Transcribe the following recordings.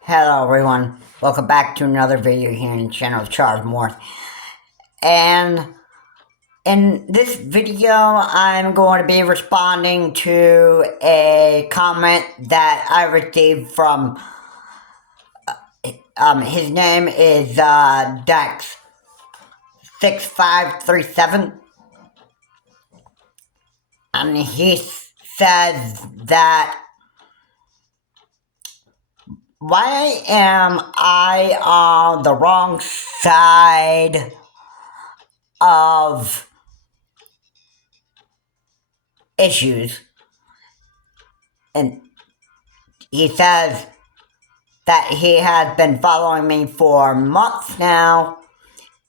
Hello everyone, welcome back to another video here on the channel of Charles Morse. And in this video, I'm going to be responding to a comment that I received from, his name is Dexxxxxxxxx6537. And he says that, why am I on the wrong side of issues? And he says that he has been following me for months now,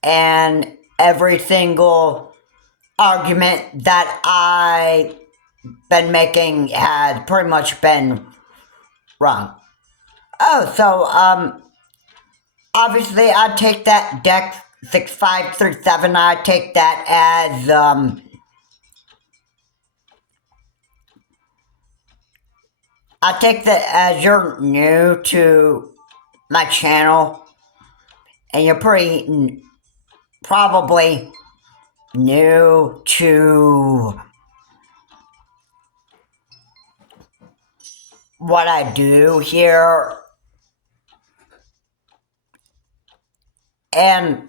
and every single argument that I've been making has pretty much been wrong. Oh, so, obviously I take that Dexxxxxxxxx6537, I take that as, I take that as you're new to my channel, and you're probably new to what I do here. And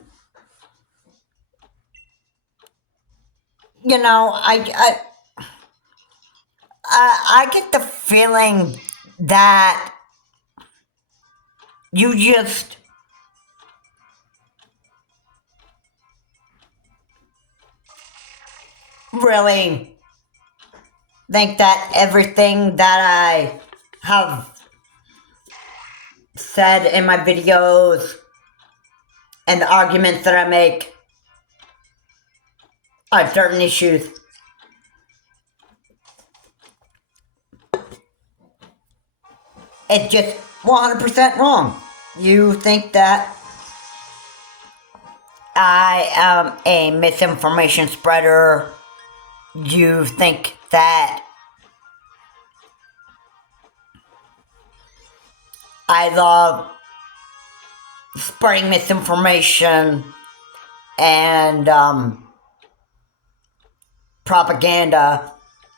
you know, I get the feeling that you just really think that everything that I have said in my videos and the arguments that I make on certain issues it's just 100% wrong. You think that I am a misinformation spreader. You think that I love spreading misinformation and propaganda.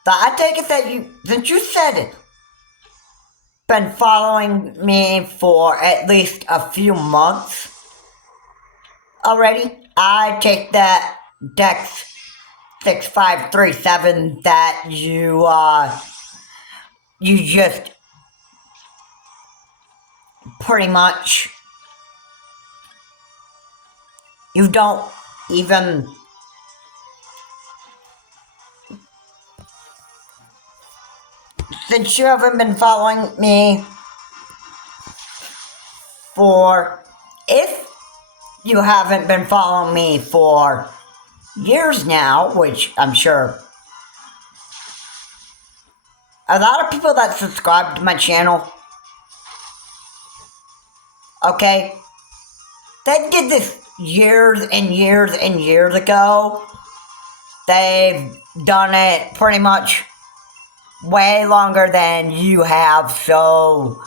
But I take it that since you said it, been following me for at least a few months already, I take that Dexxxxxxxx6537 that you just pretty much, you don't even since you haven't been following me for, if you haven't been following me for years now, which I'm sure a lot of people that subscribe to my channel, okay, they did this years and years and years ago. They've done it pretty much way longer than you have, so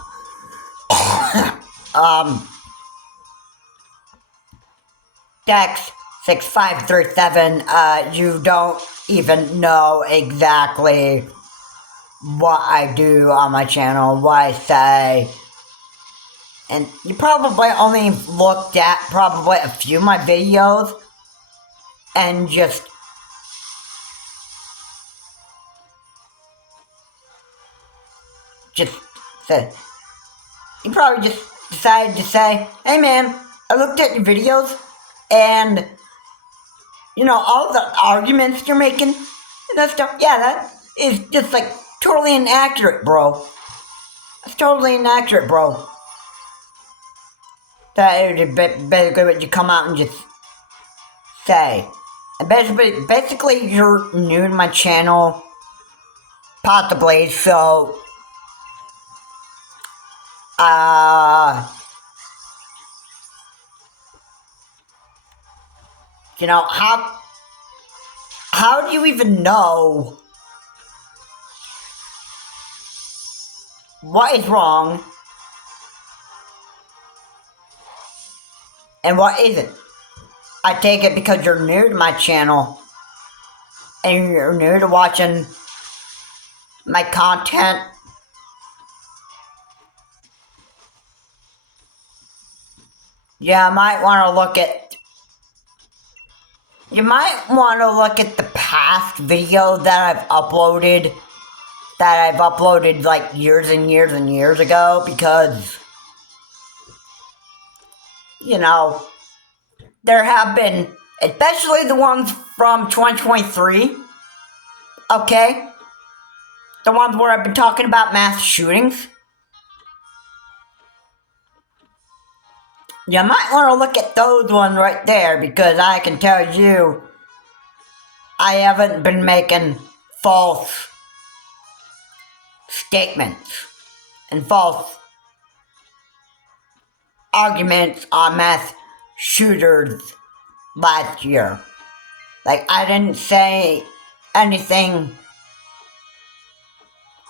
Dexxxxxxx6537, you don't even know exactly what I do on my channel, what I say, and you probably only looked at probably a few of my videos and just said, you probably just decided to say, hey man, I looked at your videos and, you know, all the arguments you're making and that stuff, yeah, that is just like totally inaccurate, bro. That's totally inaccurate, bro. That is basically what you come out and just say. And basically you're new to my channel, possibly, so you know, how do you even know what is wrong and what isn't. I take it because you're new to my channel and you're new to watching my content. Yeah, you might want to look at the past video that I've uploaded like years and years and years ago, because, you know, there have been, especially the ones from 2023, okay? The ones where I've been talking about mass shootings. You might want to look at those ones right there, because I can tell you, I haven't been making false statements and false arguments on mass shooters last year. Like, I didn't say anything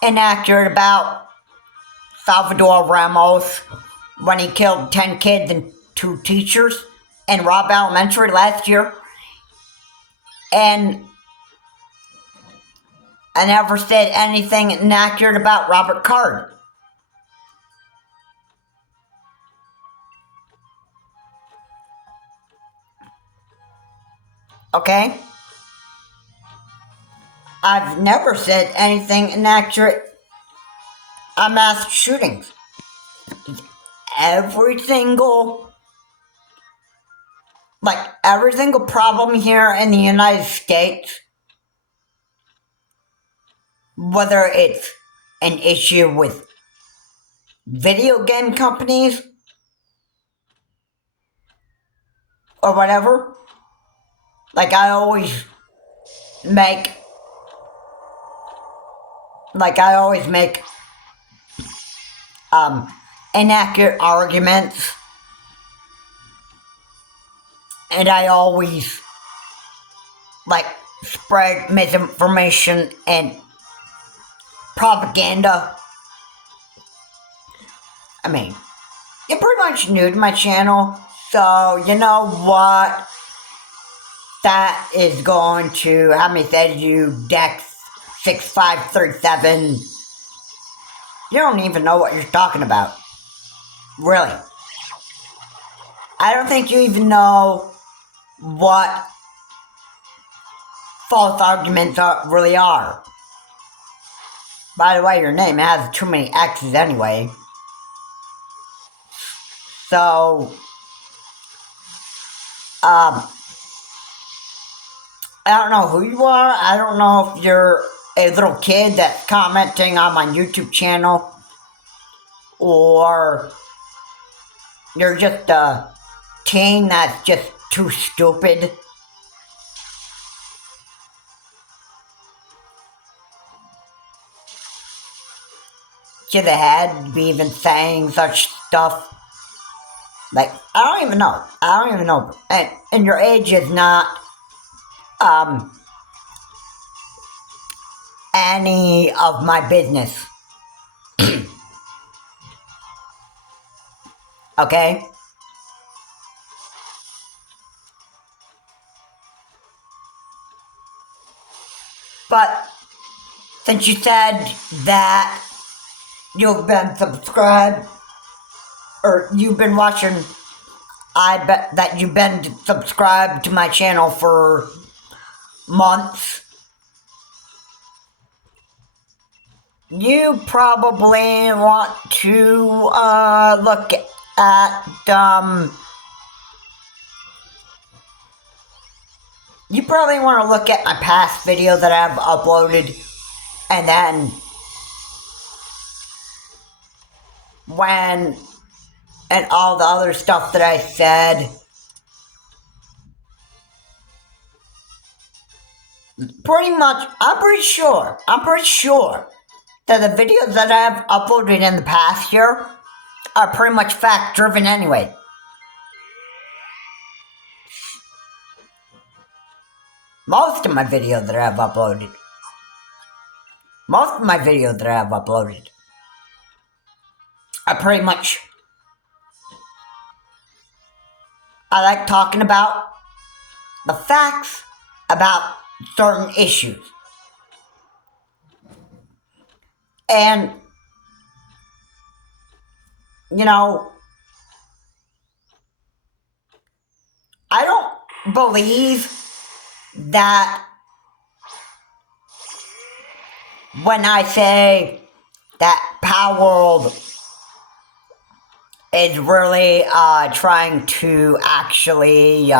inaccurate about Salvador Ramos when he killed 10 kids and 2 teachers in Robb Elementary last year. And I never said anything inaccurate about Robert Card. Okay? I've never said anything inaccurate on mass shootings. Every single problem here in the United States, whether it's an issue with video game companies or whatever, like I always make inaccurate arguments, and I always spread misinformation and propaganda. I mean, you're pretty much new to my channel, so you know what? That is going to have me say to you, Dexxxxxxxxx6537. You don't even know what you're talking about. Really. I don't think you even know what false arguments really are. By the way, your name has too many X's anyway. So, I don't know who you are. I don't know if you're a little kid that's commenting on my YouTube channel, or you're just a teen that's just too stupid to the head to be even saying such stuff. Like, I don't even know. And your age is not any of my business. Okay? But since you said that you've been subscribed, or you've been watching, I bet that you've been subscribed to my channel for months. You probably want to look at you probably want to look at my past video that I've uploaded, and then and all the other stuff that I said. Pretty much, I'm pretty sure that the videos that I've uploaded in the past year are pretty much fact-driven anyway. Most of my videos that I've uploaded are pretty much I like talking about the facts about certain issues. And, you know, I don't believe that when I say that Power World is really trying to actually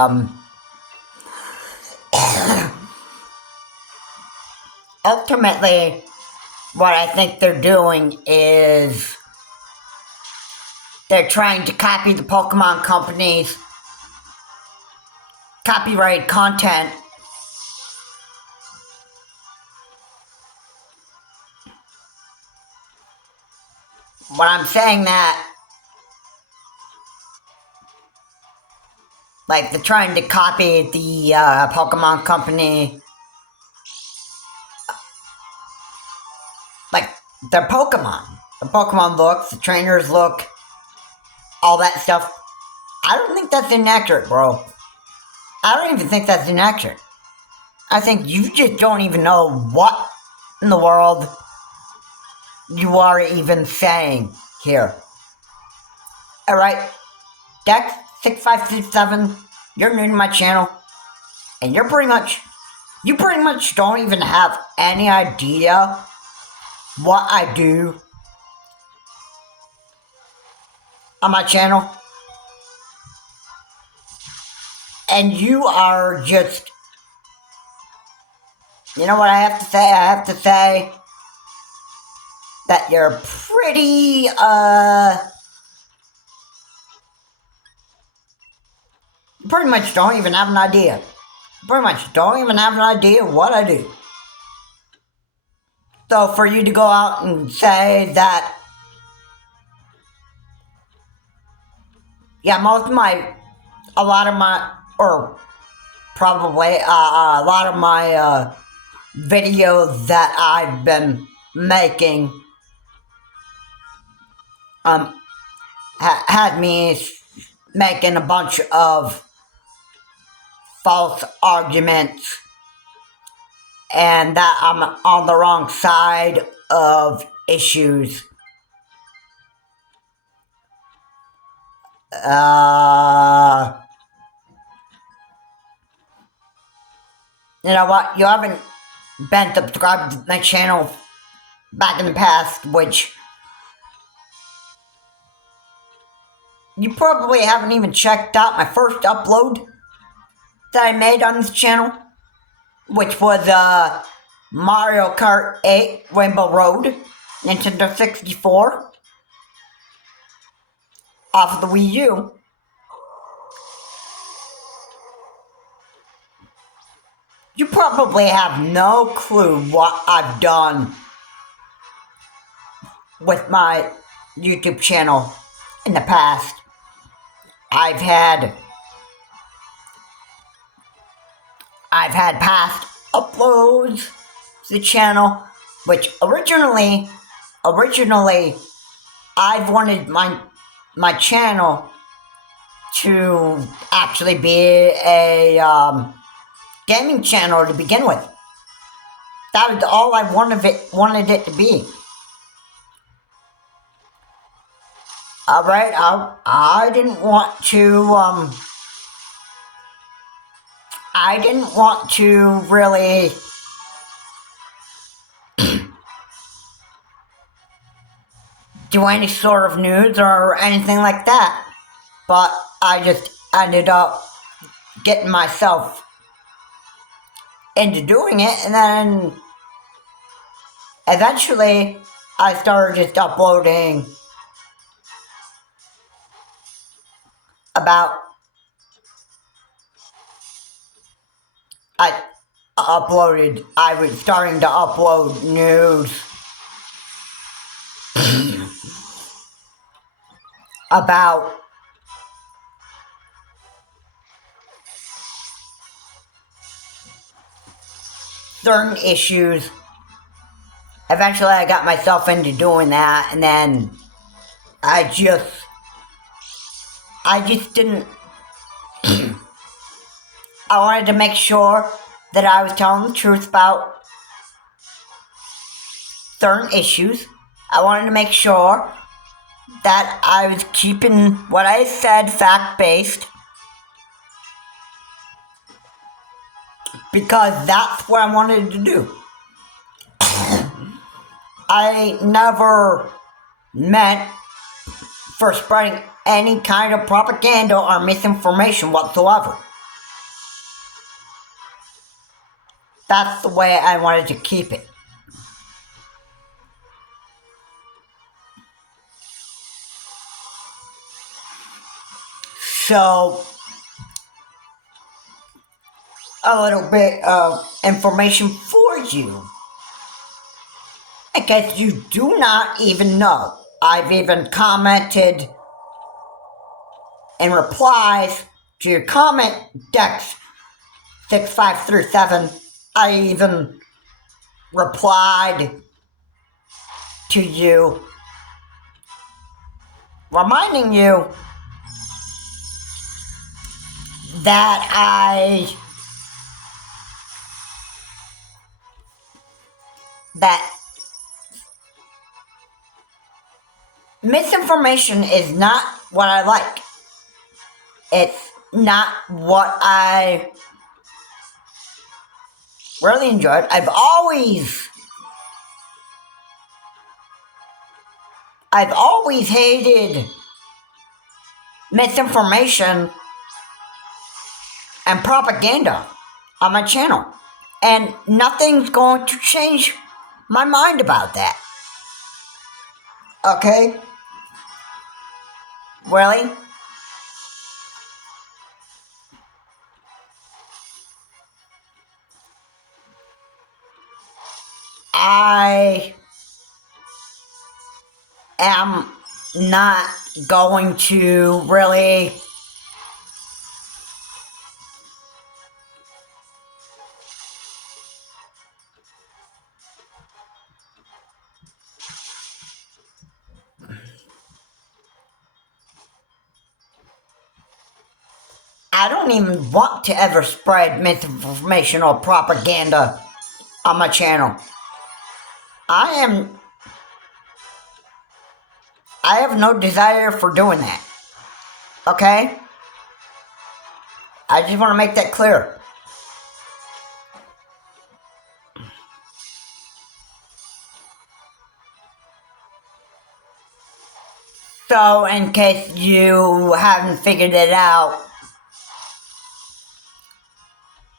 ultimately, what I think they're doing is they're trying to copy the Pokemon company's copyrighted content when I'm saying that. Like, they're trying to copy the Pokemon company, like, their Pokemon. The Pokemon looks, the trainers look, all that stuff. I don't think that's inaccurate, bro. I don't even think that's inaccurate. I think you just don't even know what in the world you are even saying here. Alright, Dexxxxxxxxx6537, you're new to my channel, and you pretty much don't even have any idea what I do on my channel. And you are just, you know what I have to say? I have to say that you're pretty, pretty much don't even have an idea. Pretty much don't even have an idea what I do. So for you to go out and say that, yeah, a lot of my videos that I've been making had me making a bunch of false arguments, and that I'm on the wrong side of issues. You know what? You haven't been subscribed to my channel back in the past, which you probably haven't even checked out my first upload that I made on this channel, which was Mario Kart 8 Rainbow Road, Nintendo 64, off of the Wii U. You probably have no clue what I've done with my YouTube channel in the past. I've had past uploads to the channel, which originally I've wanted my channel to actually be a gaming channel to begin with. That was all I wanted it to be. Alright, I didn't want to really do any sort of news or anything like that, but I just ended up getting myself into doing it, and then eventually I started just uploading about I was starting to upload news about certain issues. Eventually I got myself into doing that, and then I just didn't I wanted to make sure that I was telling the truth about certain issues. I wanted to make sure that I was keeping what I said fact-based, because that's what I wanted to do. I never meant for spreading any kind of propaganda or misinformation whatsoever. That's the way I wanted to keep it. So, a little bit of information for you, in case you do not even know. I've even commented in replies to your comment, Dexxxxxxxxx6537. I even replied to you, reminding you that misinformation is not what I like. It's not what I really enjoyed. I've always hated misinformation and propaganda on my channel. And nothing's going to change my mind about that. Okay? Really? I am not going to really I don't even want to ever spread misinformation or propaganda on my channel. I have no desire for doing that. Okay? I just want to make that clear. So, in case you haven't figured it out,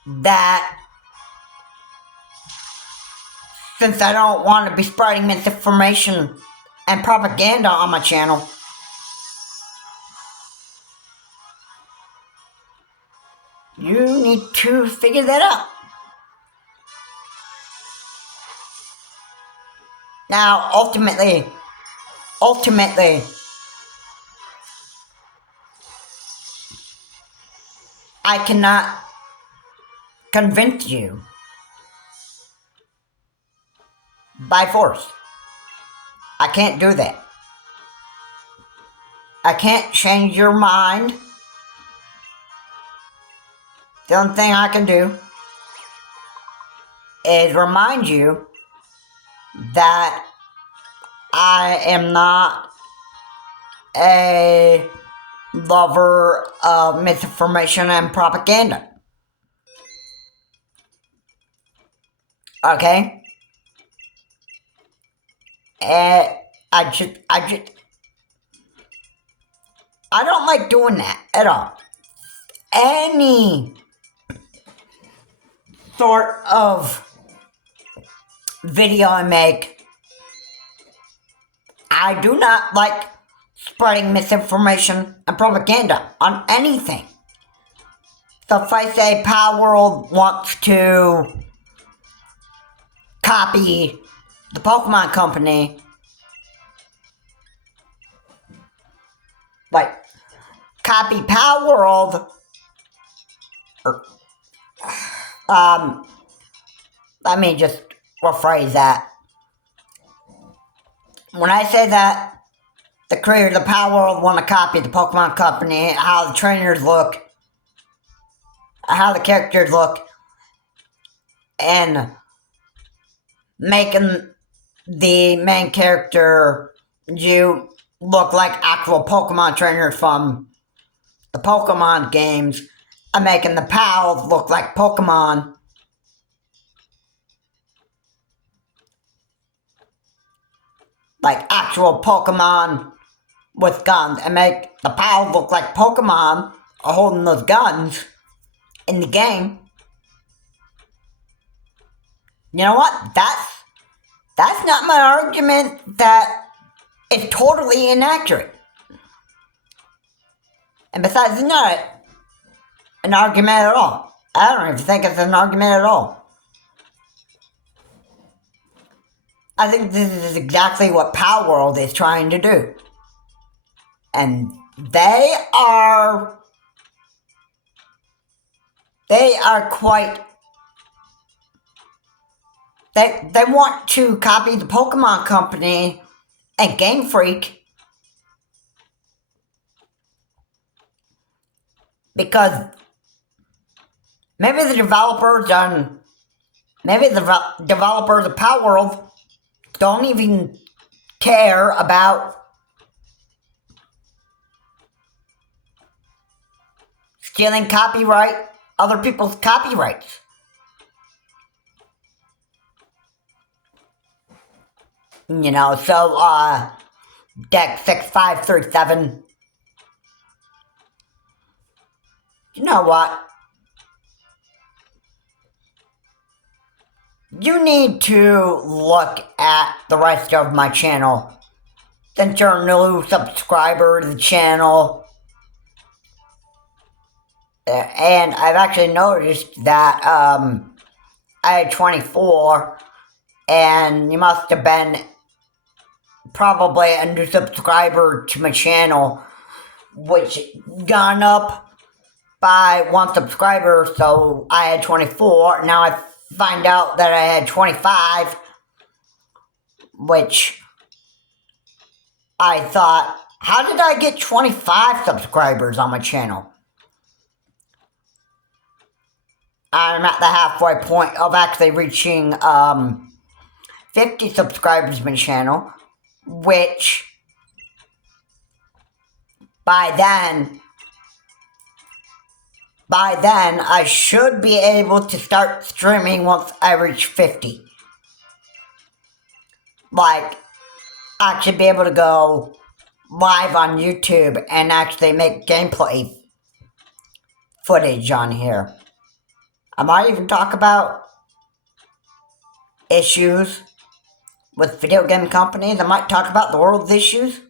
that since I don't want to be spreading misinformation and propaganda on my channel, you need to figure that out. Now, ultimately, I cannot convince you by force. I can't do that. I can't change your mind. The only thing I can do is remind you that I am not a lover of misinformation and propaganda. Okay? I don't like doing that at all. Any sort of video I make, I do not like spreading misinformation and propaganda on anything. So if I say Power World wants to copy the Pokemon Company, like copy Power World, or let me just rephrase that. When I say that the creator of the Power World want to copy the Pokemon Company, how the trainers look, how the characters look and making the main character you look like actual Pokemon trainers from the Pokemon games and making the pals look like Pokemon. Like actual Pokemon with guns, and make the pals look like Pokemon are holding those guns in the game. You know what? That's not my argument that it's totally inaccurate. And besides, it's not an argument at all. I don't even think it's an argument at all. I think this is exactly what Pal World is trying to do. And they are quite... They want to copy the Pokemon Company and Game Freak because maybe the developers of Pal World don't even care about stealing other people's copyrights. You know, so, Dexxxxxxxxx6537, you know what? You need to look at the rest of my channel. Since you're a new subscriber to the channel, and I've actually noticed that, I had 24, and you must have been probably a new subscriber to my channel, which gone up by 1 subscriber, so I had 24. Now I find out that I had 25, which I thought, how did I get 25 subscribers on my channel? I'm at the halfway point of actually reaching 50 subscribers on my channel, which by then I should be able to start streaming once I reach 50. Like, I should be able to go live on YouTube and actually make gameplay footage on here. I might even talk about issues with video game companies. I might talk about the world's issues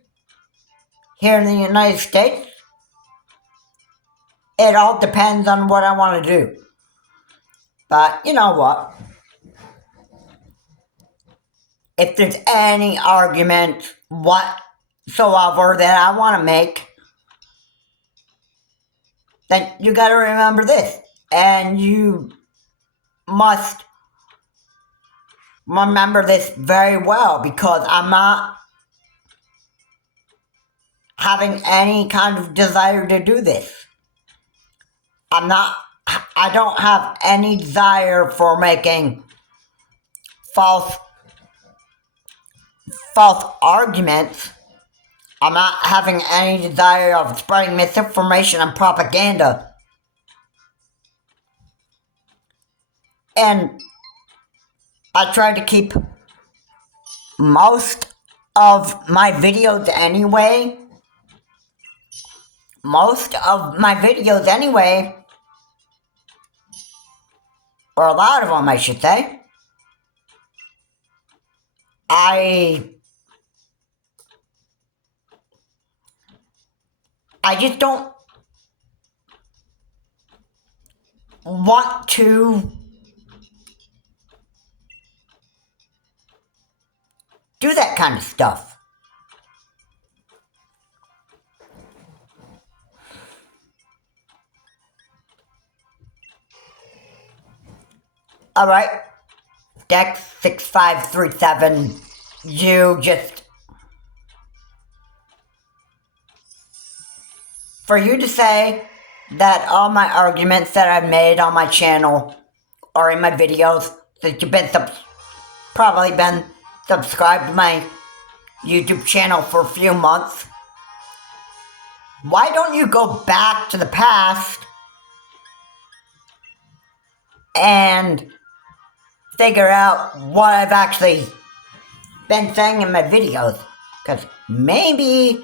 here in the United States. It all depends on what I want to do. But you know what? If there's any argument whatsoever that I want to make, then you gotta remember this. And you must remember this very well, because I'm not having any kind of desire to do this. I don't have any desire for making false arguments. I'm not having any desire of spreading misinformation and propaganda. And I try to keep most of my videos anyway, or a lot of them I should say, I just don't want to do that kind of stuff. Alright, Dexxxxxxxxx6537, you just... For you to say that all my arguments that I've made on my channel or in my videos that you've been probably been subscribed to my YouTube channel for a few months, why don't you go back to the past and figure out what I've actually been saying in my videos? Because maybe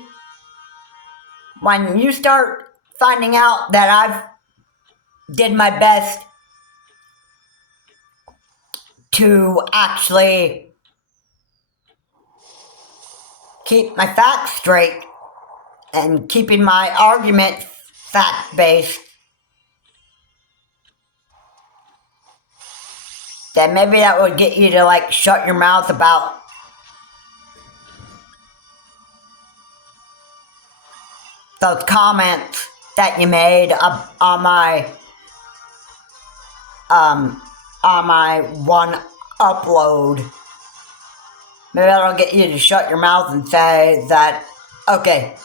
when you start finding out that I've did my best to actually keep my facts straight and keeping my argument fact-based, then maybe that would get you to like shut your mouth about those comments that you made on my one upload. Maybe that'll get you to shut your mouth and say that, okay,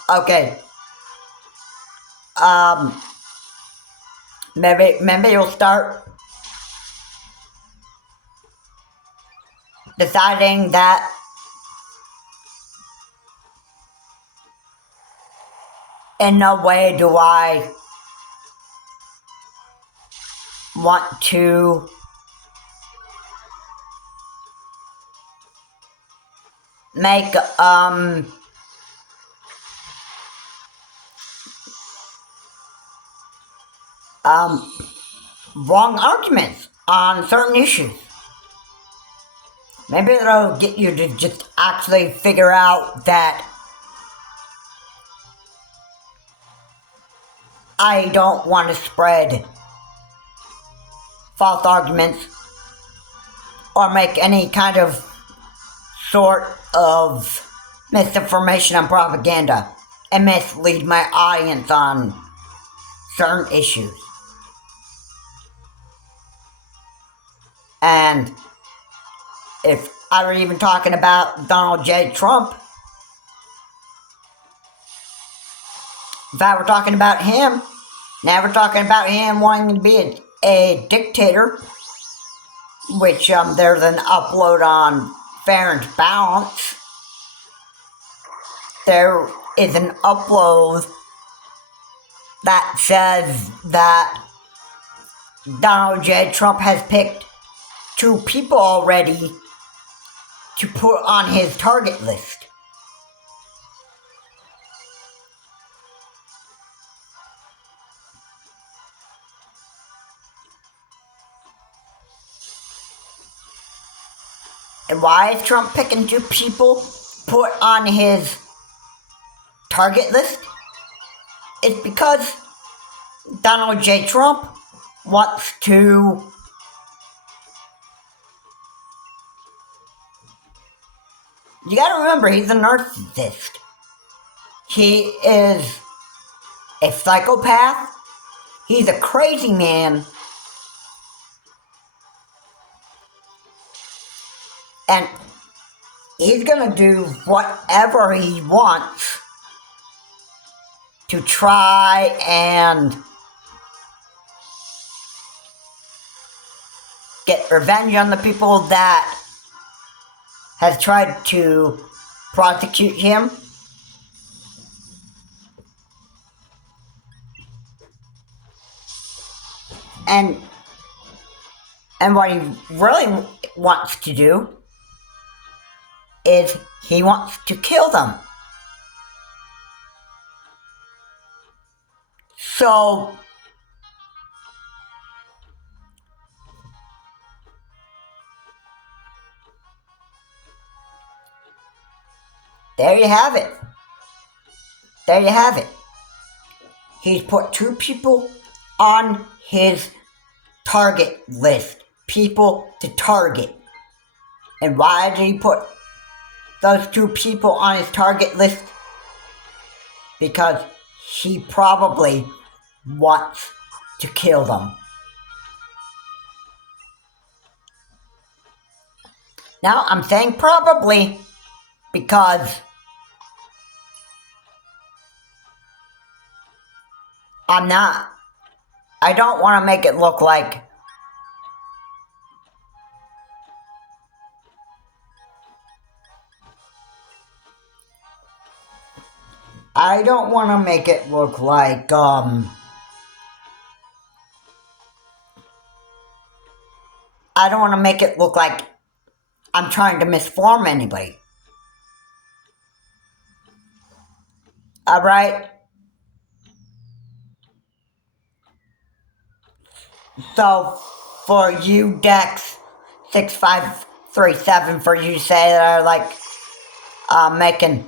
maybe you'll start deciding that in no way do I want to make wrong arguments on certain issues. Maybe it'll get you to just actually figure out that I don't want to spread false arguments or make any kind of sort of misinformation and propaganda and mislead my audience on certain issues. And if I were even talking about Donald J. Trump, if I were talking about him, now we're talking about him wanting to be a dictator, which there's an upload on Fair and Balance. There is an upload that says that Donald J. Trump has picked 2 people already to put on his target list. And why is Trump picking 2 people put on his target list? It's because Donald J. Trump wants to you gotta remember, he's a narcissist. He is a psychopath. He's a crazy man. And he's gonna do whatever he wants to try and get revenge on the people that has tried to prosecute him. And what he really wants to do is he wants to kill them. So there you have it. There you have it. He's put 2 people on his target list. People to target. And why did he put those 2 people on his target list? Because he probably wants to kill them. Now, I'm saying probably because I'm not I don't want to make it look like I don't want to make it look like, I don't want to make it look like I'm trying to misform anybody. Alright? So, for you, Dexxxxxxxxx6537, for you to say that I like, making,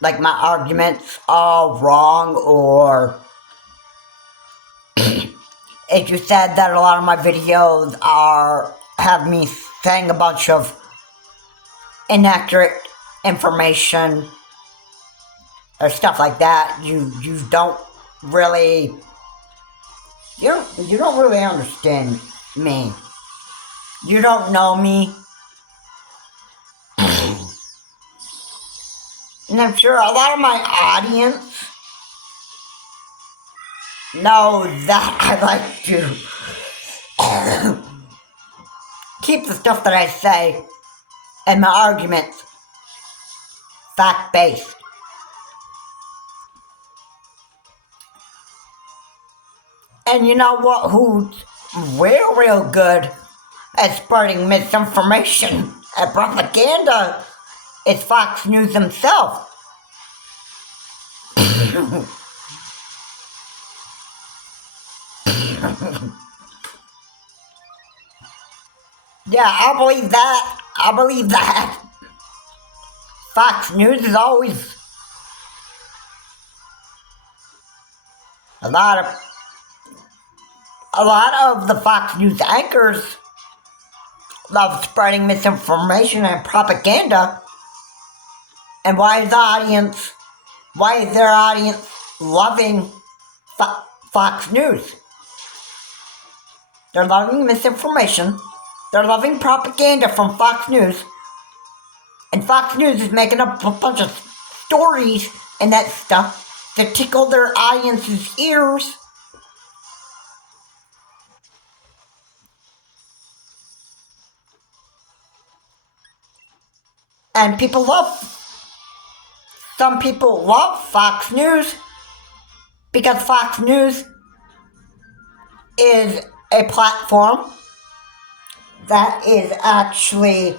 like, my arguments all wrong, or if you said that a lot of my videos have me saying a bunch of inaccurate information, or stuff like that, you don't really, you don't really understand me. You don't know me. And I'm sure a lot of my audience know that I like to keep the stuff that I say and my arguments fact-based. And you know what? Who's real good at spreading misinformation and propaganda is Fox News himself. Yeah, I believe that. I believe that. Fox News is always a lot of the Fox News anchors love spreading misinformation and propaganda. And why is their audience loving Fox News? They're loving misinformation. They're loving propaganda from Fox News. And Fox News is making up a bunch of stories and that stuff to tickle their audience's ears. And some people love Fox News because Fox News is a platform that is actually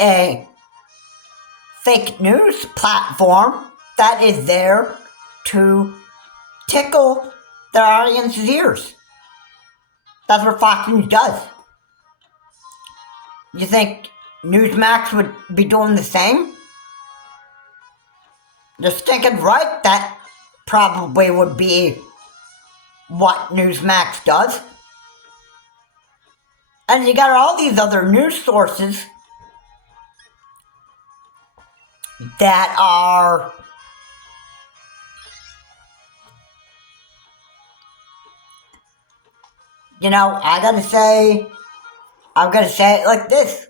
a fake news platform that is there to tickle their audience's ears. That's what Fox News does. You think Newsmax would be doing the same? You're thinking right, that probably would be what Newsmax does. And you got all these other news sources that are I'm gonna say it like this.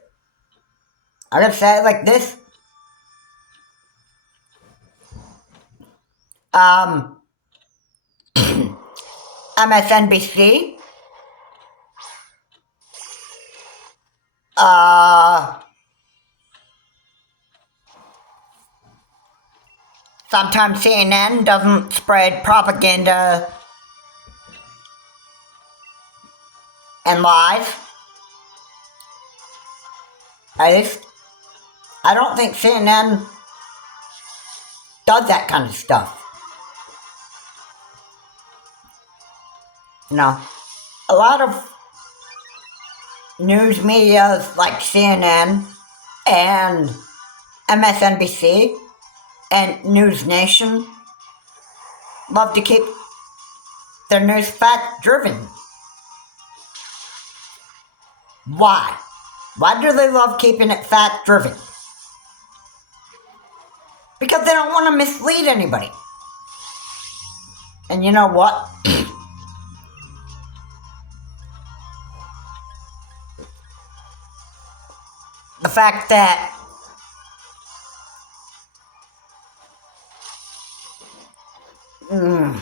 MSNBC, sometimes CNN doesn't spread propaganda and lies. At least, I don't think CNN does that kind of stuff. A lot of news medias like CNN and MSNBC and News Nation love to keep their news fact-driven. Why? Why do they love keeping it fact-driven? Because they don't want to mislead anybody. And you know what? The fact that The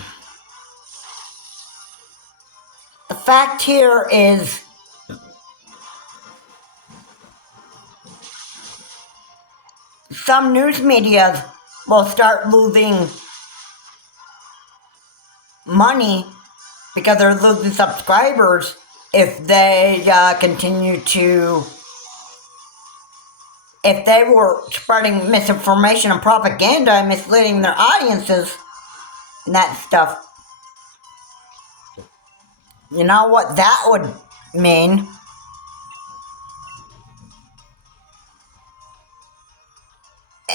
fact here is some news media will start losing money because they're losing subscribers if they continue to, if they were spreading misinformation and propaganda and misleading their audiences and that stuff. You know what that would mean?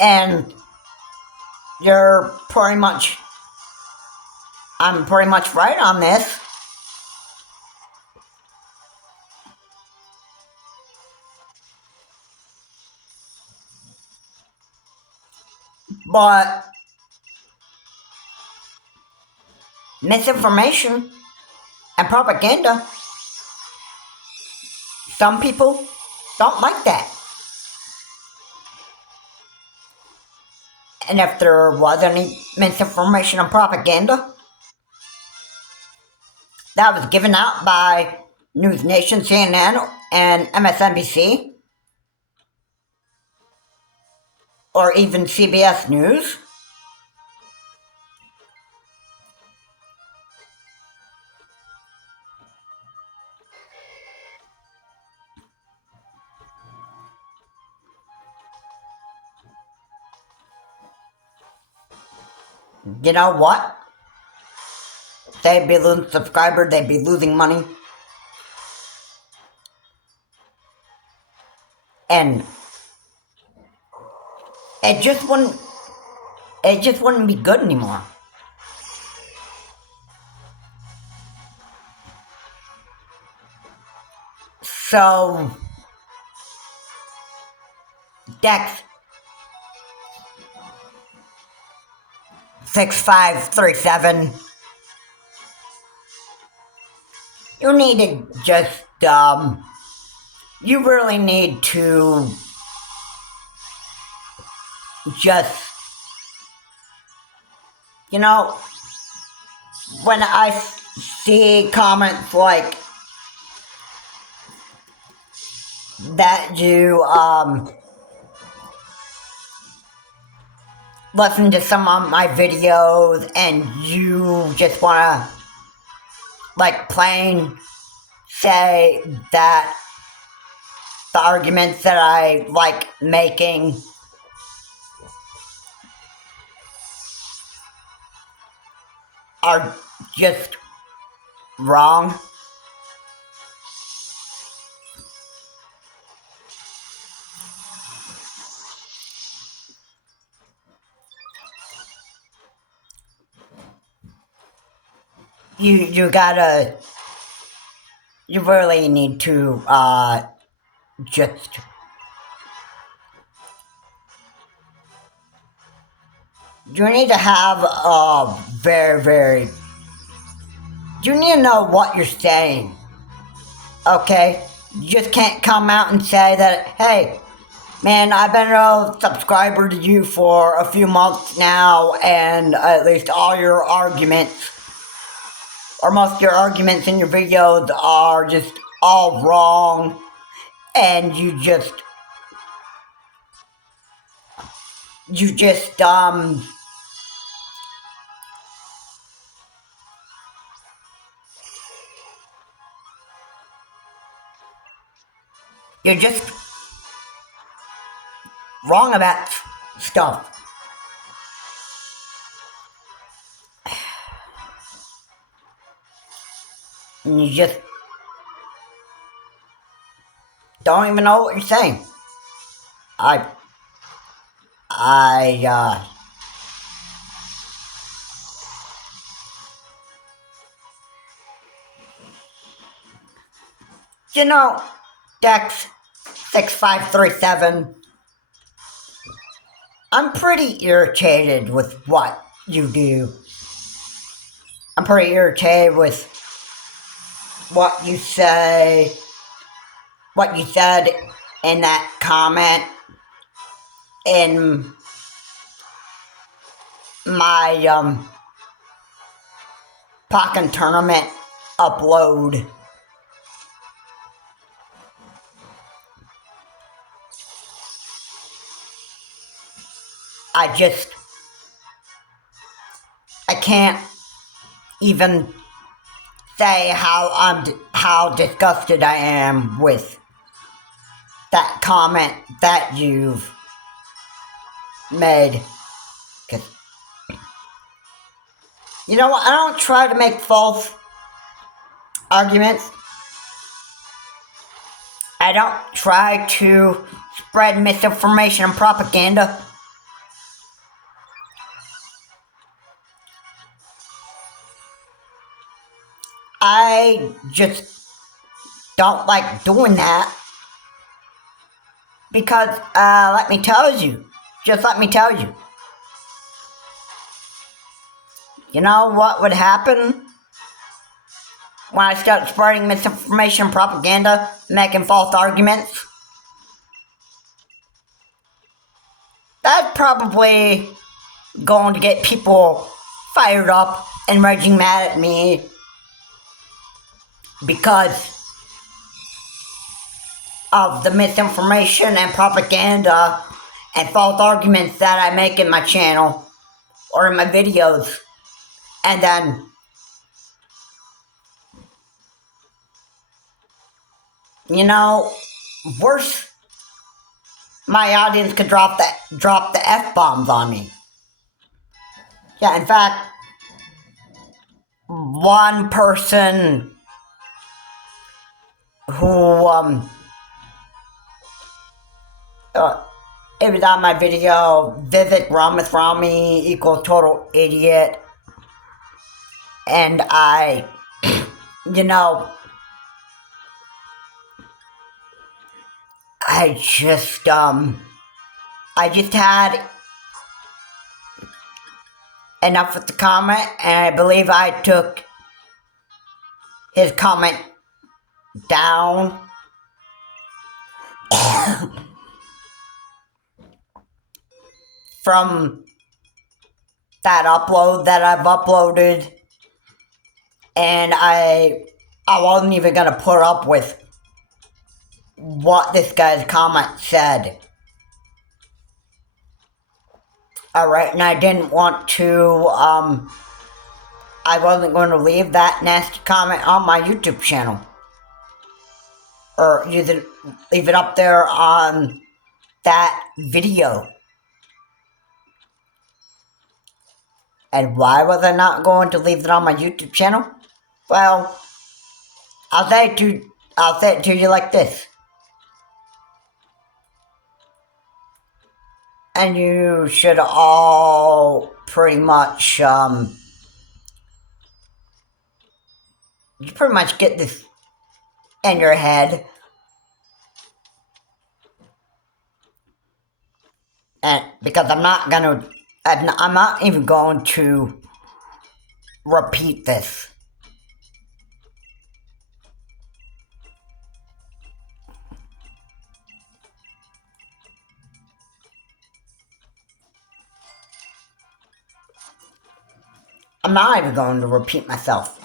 And I'm pretty much right on this. But misinformation and propaganda, some people don't like that. And if there was any misinformation and propaganda that was given out by News Nation, CNN, and MSNBC, or even CBS News, you know what? They'd be losing subscribers, they'd be losing money. And it just wouldn't be good anymore. So Dexxxxxxxxx6537, you need to just you really need to just, you know, when I see comments like that, you listen to some of my videos and you just wanna like plain say that the arguments that I like making are just wrong. You really need to just you need to have a you need to know what you're saying, okay? You just can't come out and say that, hey, man, I've been a subscriber to you for a few months now, and at least all your arguments, or most of your arguments in your videos are just all wrong, and you're just wrong about stuff. And you just don't even know what you're saying. You know, Dexxxxxxxx6537, I'm pretty irritated with what you do. I'm pretty irritated with what you say, what you said in that comment in my fucking tournament upload. I can't even say how disgusted I am with that comment that you've made. 'Cause, you know what? I don't try to make false arguments. I don't try to spread misinformation and propaganda. I just don't like doing that. Because, let me tell you. You know what would happen when I start spreading misinformation and propaganda, making false arguments? That's probably going to get people fired up and raging mad at me because of the misinformation and propaganda and false arguments that I make in my channel or in my videos. And then, you know, worse, my audience could drop the F-bombs on me. Yeah, in fact, one person who, it was on my video, Vivek Ramaswamy equals total idiot. And I, you know, I just had enough with the comment, and I believe I took his comment down. From that upload that I've uploaded, and I wasn't even gonna put up with what this guy's comment said. Alright, and I didn't want to, I wasn't going to leave that nasty comment on my YouTube channel. Or leave it up there on that video. And why was I not going to leave it on my YouTube channel? Well, I'll say it to you like this. And you should all pretty much, you pretty much get this in your head. And because I'm not even going to repeat this. I'm not even going to repeat myself.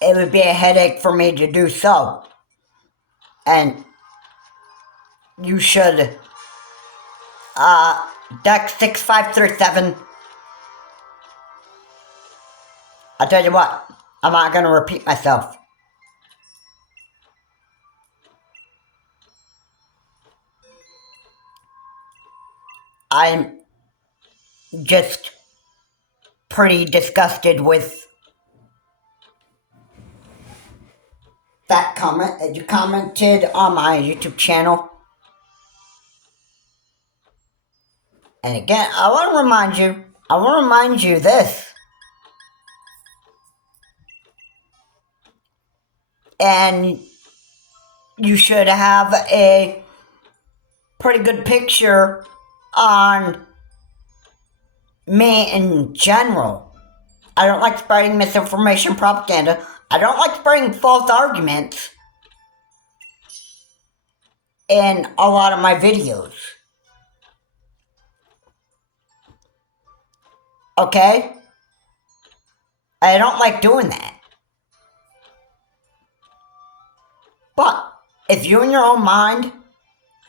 It would be a headache for me to do so. And you should, Dexxxxxxxxx6537. I'll tell you what, I'm not going to repeat myself. I'm just pretty disgusted with that comment that you commented on my YouTube channel. And again, I want to remind you this. And you should have a pretty good picture on me in general. I don't like spreading misinformation, propaganda. I don't like spreading false arguments in a lot of my videos. Okay? I don't like doing that. But if you in your own mind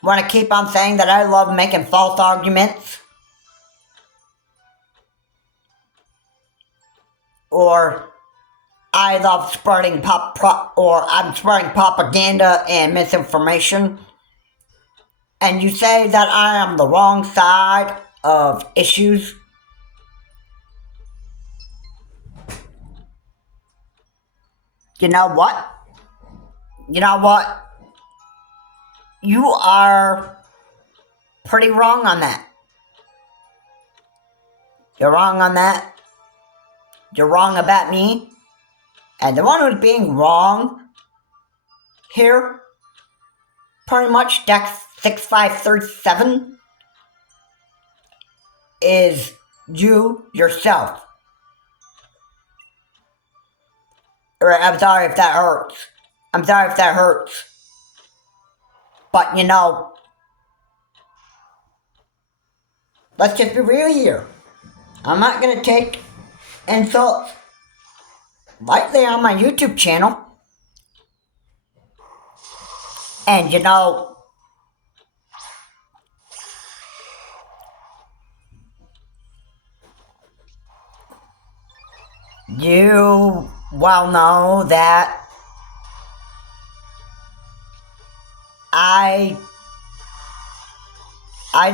want to keep on saying that I love making false arguments, or I love spreading I'm spreading propaganda and misinformation, and you say that I am the wrong side of issues, you know what? You know what? You are pretty wrong on that. You're wrong on that. You're wrong about me. And the one who's being wrong here, pretty much Dexxxxxxxxx6537, is you yourself. I'm sorry if that hurts. I'm sorry if that hurts. But you know, let's just be real here. I'm not gonna take insults lightly on my YouTube channel. And you know, you well know that I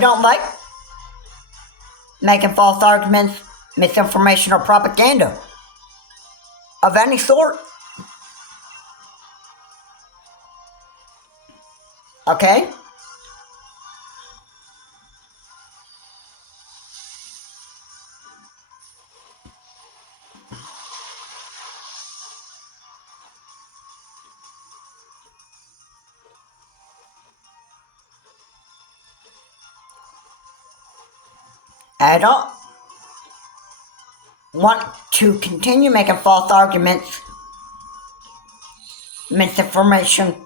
don't like making false arguments, misinformation, or propaganda of any sort. Okay? I don't want to continue making false arguments, misinformation,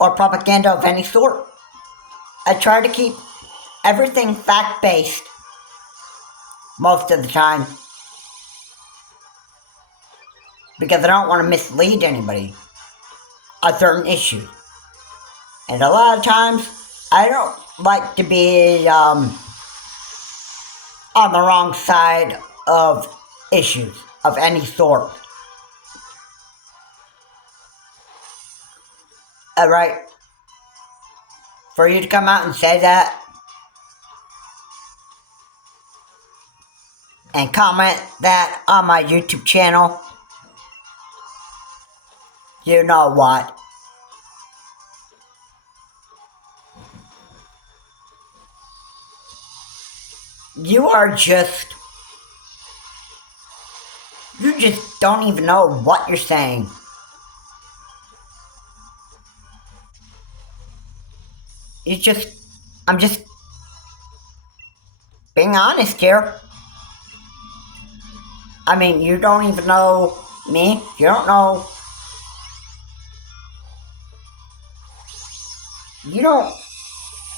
or propaganda of any sort. I try to keep everything fact-based most of the time, because I don't want to mislead anybody on certain issues. And a lot of times, I don't like to be on the wrong side of issues of any sort. Alright? For you to come out and say that, and comment that on my YouTube channel, you know what? You just don't even know what you're saying. I'm just being honest here. I mean, you don't even know me. You don't know. You don't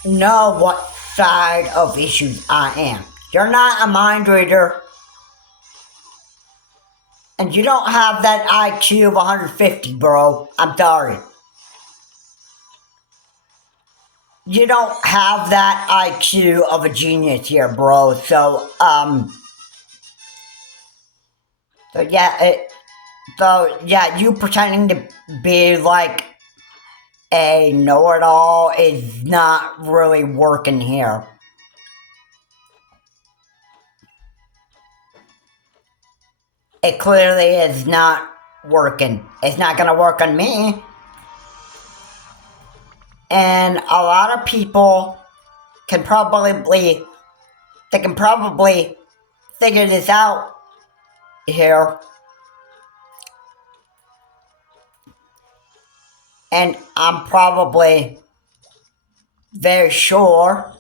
know what side of issues I am. You're not a mind reader. And you don't have that IQ of 150, bro. I'm sorry. You don't have that IQ of a genius here, bro. So yeah, you pretending to be like a know-it-all is not really working here. It clearly is not working. It's not gonna work on me. And a lot of people can probably figure this out here. And I'm probably very sure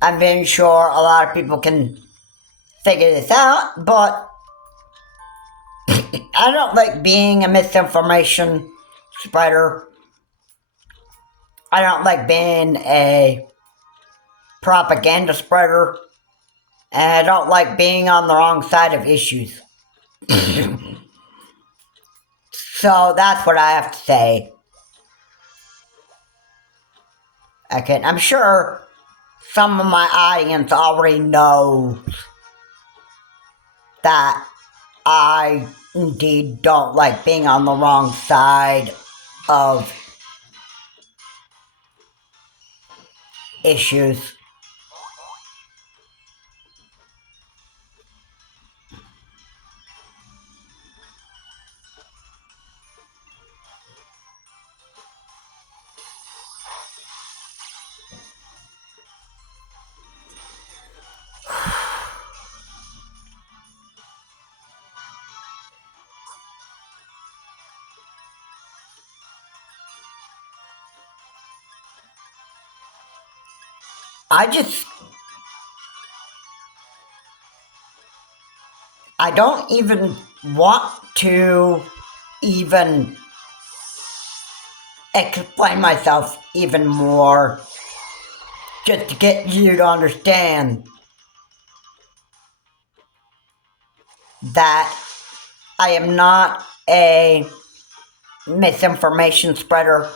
a lot of people can figure this out, but I don't like being a misinformation spreader. I don't like being a propaganda spreader. And I don't like being on the wrong side of issues. So that's what I have to say. Okay, I'm sure some of my audience already knows that I indeed don't like being on the wrong side of issues. I don't even want to even explain myself even more, just to get you to understand that I am not a misinformation spreader.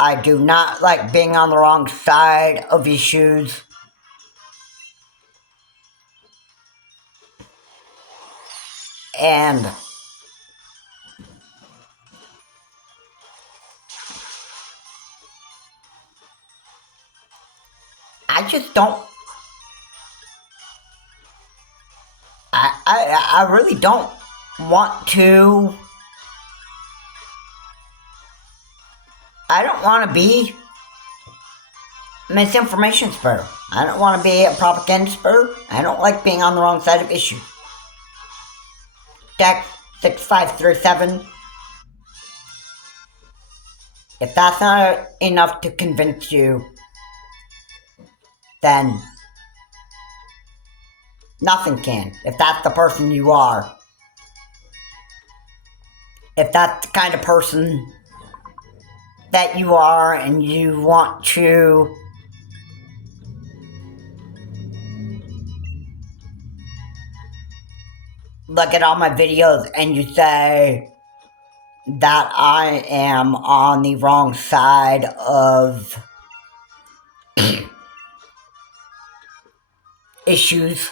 I do not like being on the wrong side of issues. And I just don't, I really don't want to, I don't want to be a misinformation spreader. I don't want to be a propaganda spreader. I don't like being on the wrong side of issues. Dexxxxxxxxxx6537. If that's not enough to convince you, then nothing can. If that's the person you are. If that's the kind of person that you are and you want to look at all my videos and you say that I am on the wrong side of issues,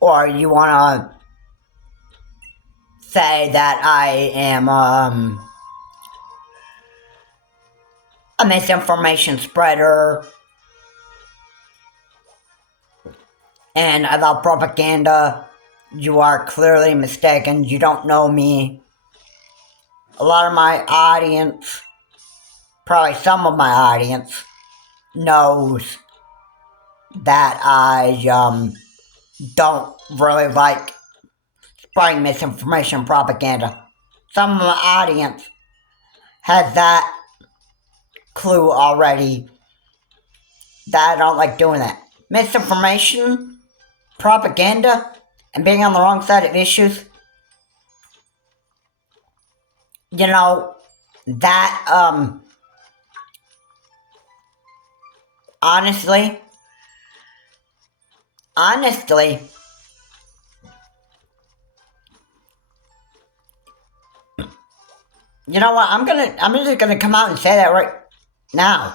or you want to say that I am a misinformation spreader and I love propaganda, you are clearly mistaken. You don't know me. A lot of my audience, probably some of my audience, knows that I don't really like spreading misinformation and propaganda. Some of my audience has that clue already that I don't like doing that. Misinformation, propaganda, and being on the wrong side of issues, you know, that, honestly, you know what, I'm just gonna come out and say that right now.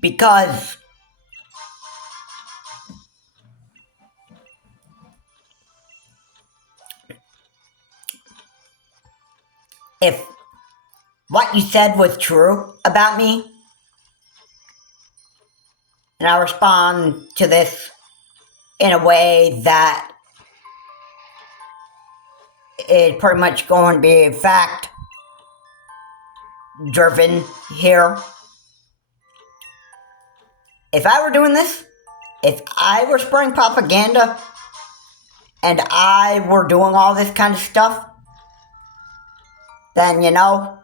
Because if what you said was true about me, and I respond to this in a way that is pretty much going to be fact driven here. If I were doing this, if I were spreading propaganda and I were doing all this kind of stuff, then you know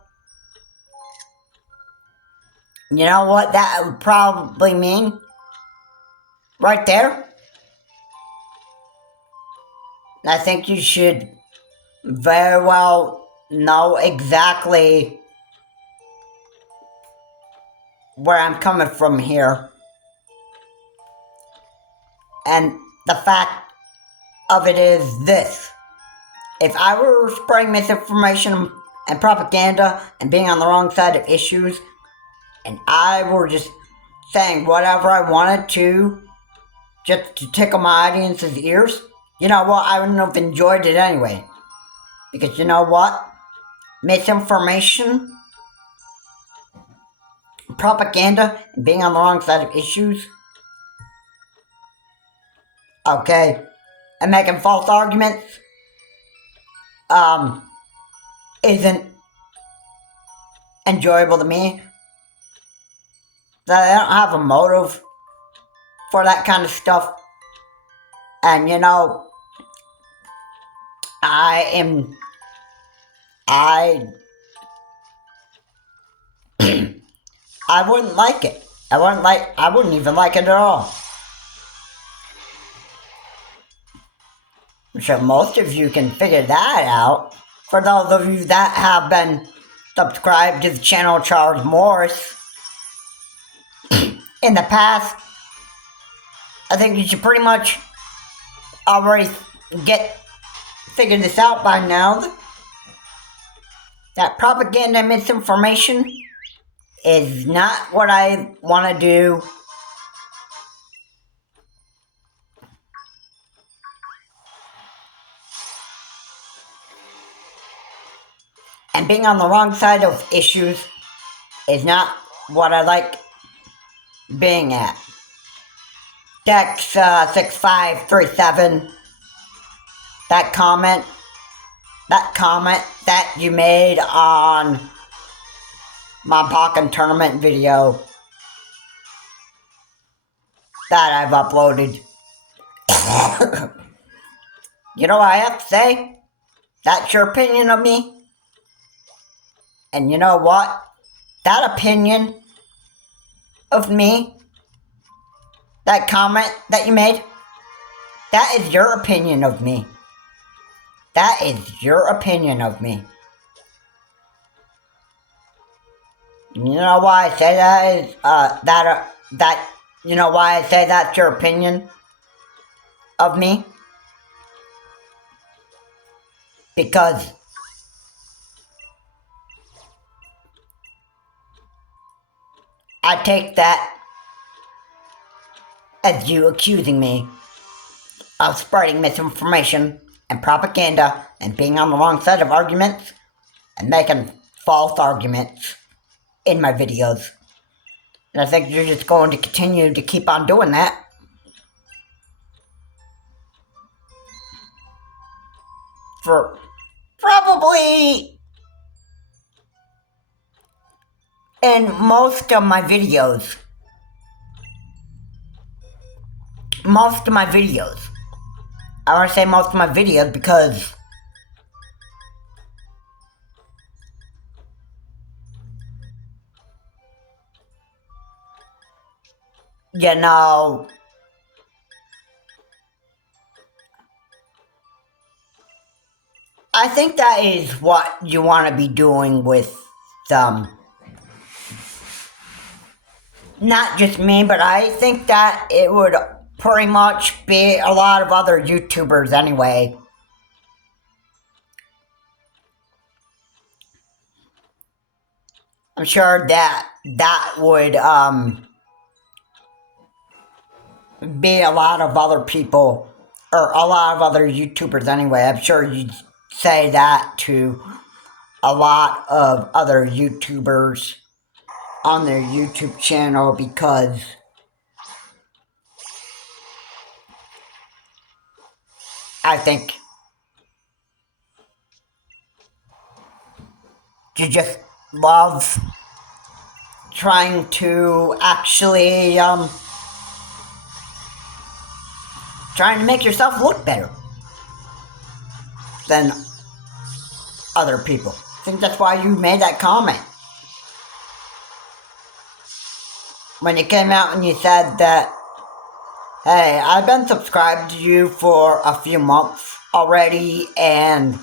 what that would probably mean right there? I think you should very well know exactly where I'm coming from here. And the fact of it is this. If I were spreading misinformation and propaganda and being on the wrong side of issues, and I were just saying whatever I wanted to, just to tickle my audience's ears, you know what, I wouldn't have enjoyed it anyway. Because you know what? Misinformation, propaganda, and being on the wrong side of issues, okay, and making false arguments, isn't enjoyable to me. That I don't have a motive for that kind of stuff. And you know, I wouldn't like it. I wouldn't even like it at all. I'm sure most of you can figure that out. For those of you that have been subscribed to the channel Charles Morris in the past, I think you should pretty much already figure this out by now. That propaganda and misinformation is not what I want to do. And being on the wrong side of issues is not what I like being at. Dexxxxxxxxx6537, that comment that you made on my Pokken tournament video that I've uploaded. You know what I have to say? That's your opinion of me. And you know what? That opinion of me, that comment that you made, that is your opinion of me. That is your opinion of me. You know why I say that is, you know why I say that's your opinion of me? Because I take that as you accusing me of spreading misinformation and propaganda and being on the wrong side of arguments and making false arguments in my videos. And I think you're just going to continue to keep on doing that. For probably in most of my videos. I want to say most of my videos because you know, I think that is what you want to be doing with not just me, but I think that it would pretty much be a lot of other YouTubers anyway. I'm sure that would be a lot of other people, or a lot of other YouTubers anyway. I'm sure you'd say that to a lot of other YouTubers on their YouTube channel, because I think you just love trying to actually trying to make yourself look better than other people. I think that's why you made that comment. When you came out and you said that, hey, I've been subscribed to you for a few months already, and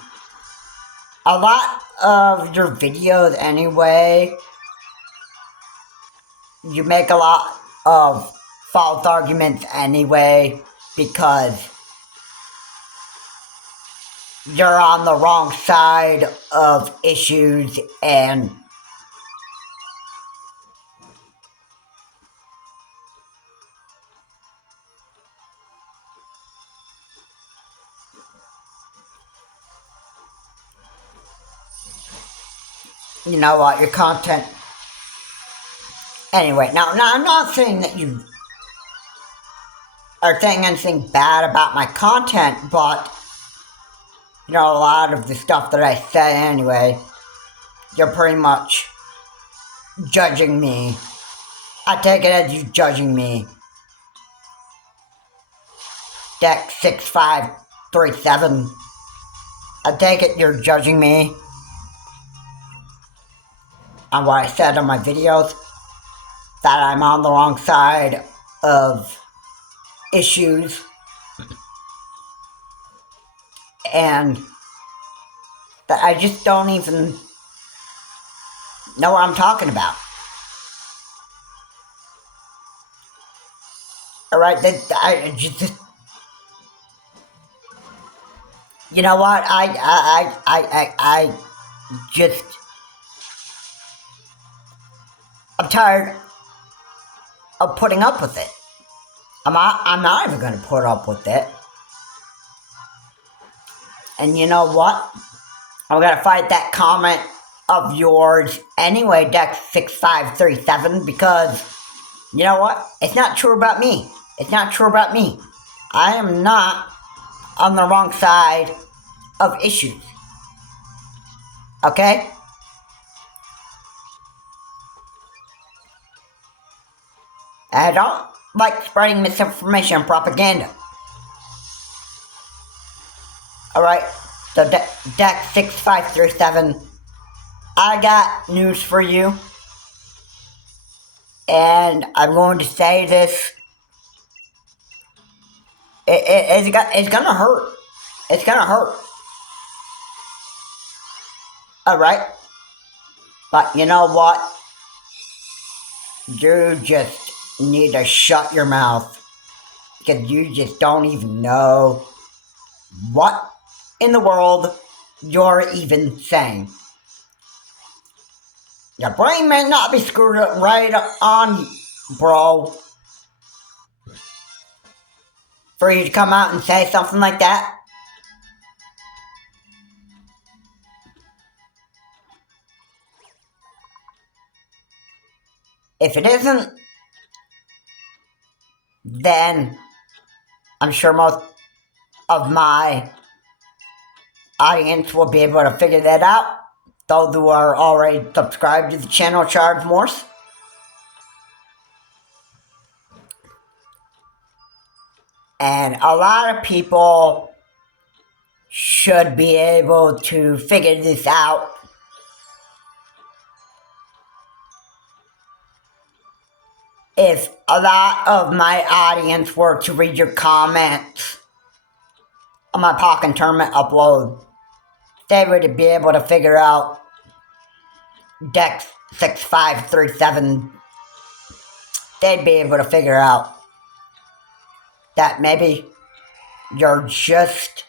a lot of your videos anyway you make a lot of false arguments anyway because you're on the wrong side of issues, and you know what, your content. Anyway, now I'm not saying that you are saying anything bad about my content, but you know, a lot of the stuff that I say anyway, you're pretty much judging me. I take it as you judging me. Dexxxxxxxxxx6537. I take it you're judging me on what I said on my videos, that I'm on the wrong side of issues, and that I just don't even know what I'm talking about. Alright, I just, you know what, I just, I'm tired of putting up with it. I'm not even gonna put up with it. And you know what? I'm gonna fight that comment of yours anyway, Dexxxxxxxxx6537, because you know what? It's not true about me. It's not true about me. I am not on the wrong side of issues. Okay? I don't like spreading misinformation and propaganda. Alright? So Dexxxxxxxx6537, I got news for you. And I'm going to say this. It's gonna hurt. It's gonna hurt. Alright? But you know what? You just need to shut your mouth. Because you just don't even know what in the world you're even saying. Your brain may not be screwed up right on, bro, for you to come out and say something like that. If it isn't, then I'm sure most of my audience will be able to figure that out. Those who are already subscribed to the channel, Charles Morse. And a lot of people should be able to figure this out. If a lot of my audience were to read your comments on my Pokken Tournament upload, they would be able to figure out Dexxxxxxxx6537. They'd be able to figure out that maybe you're just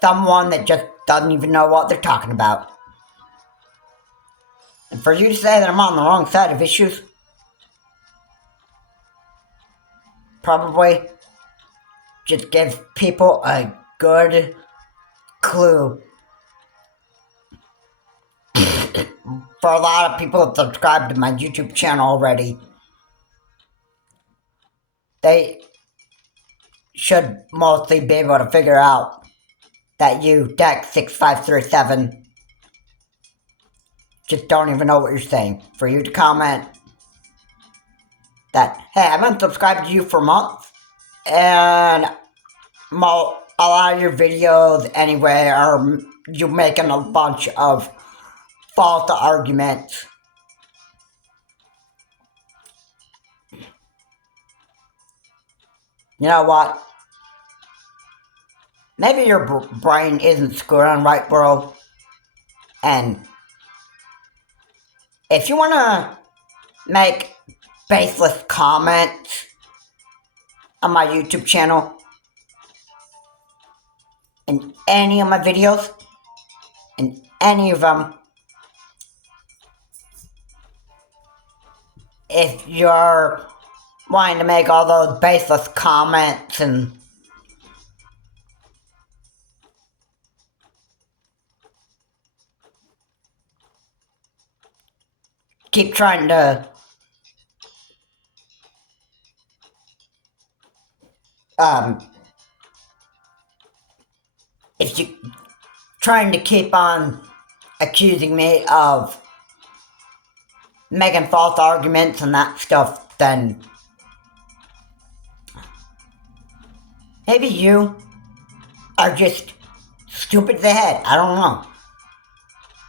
someone that just doesn't even know what they're talking about. And for you to say that I'm on the wrong side of issues, probably just gives people a good clue. For a lot of people that subscribe to my YouTube channel already, they should mostly be able to figure out that you, Dexxxxxxx6537, just don't even know what you're saying. For you to comment that, hey, I've been subscribed to you for months, and a lot of your videos anyway are you making a bunch of false arguments. You know what? Maybe your brain isn't screwed on right, bro. And if you want to make baseless comments on my YouTube channel, in any of my videos, in any of them, if you're wanting to make all those baseless comments and keep trying to if you trying to keep on accusing me of making false arguments and that stuff, then maybe you are just stupid in the head. I don't know.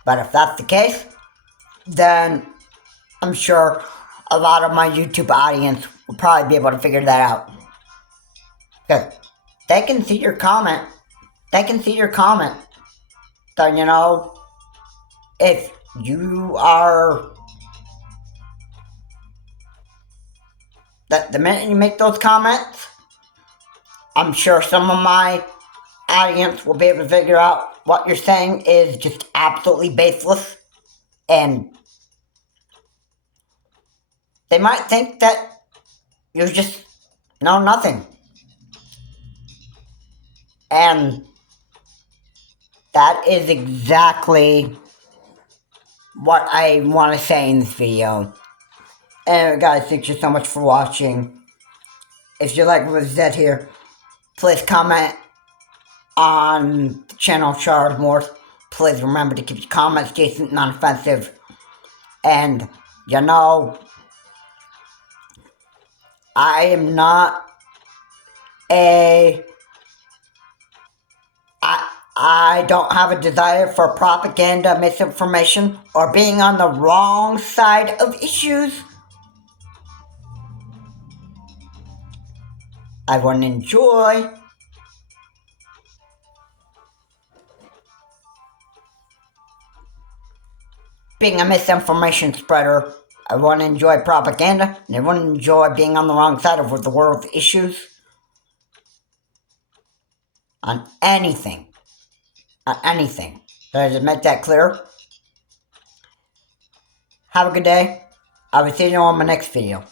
But if that's the case, then I'm sure a lot of my YouTube audience will probably be able to figure that out. Because they can see your comment. They can see your comment. So, you know, if you are... the minute you make those comments, I'm sure some of my audience will be able to figure out what you're saying is just absolutely baseless. And they might think that you just know nothing. And that is exactly what I want to say in this video. And guys, thank you so much for watching. If you like what was said here, please comment on the channel Charles Morse. Please remember to keep your comments decent, non-offensive. And, you know, I am not I don't have a desire for propaganda, misinformation, or being on the wrong side of issues. I want to enjoy being a misinformation spreader. I want to enjoy propaganda, and I want to enjoy being on the wrong side of the world's issues. On anything. On anything. Did I just make that clear? Have a good day. I will see you on my next video.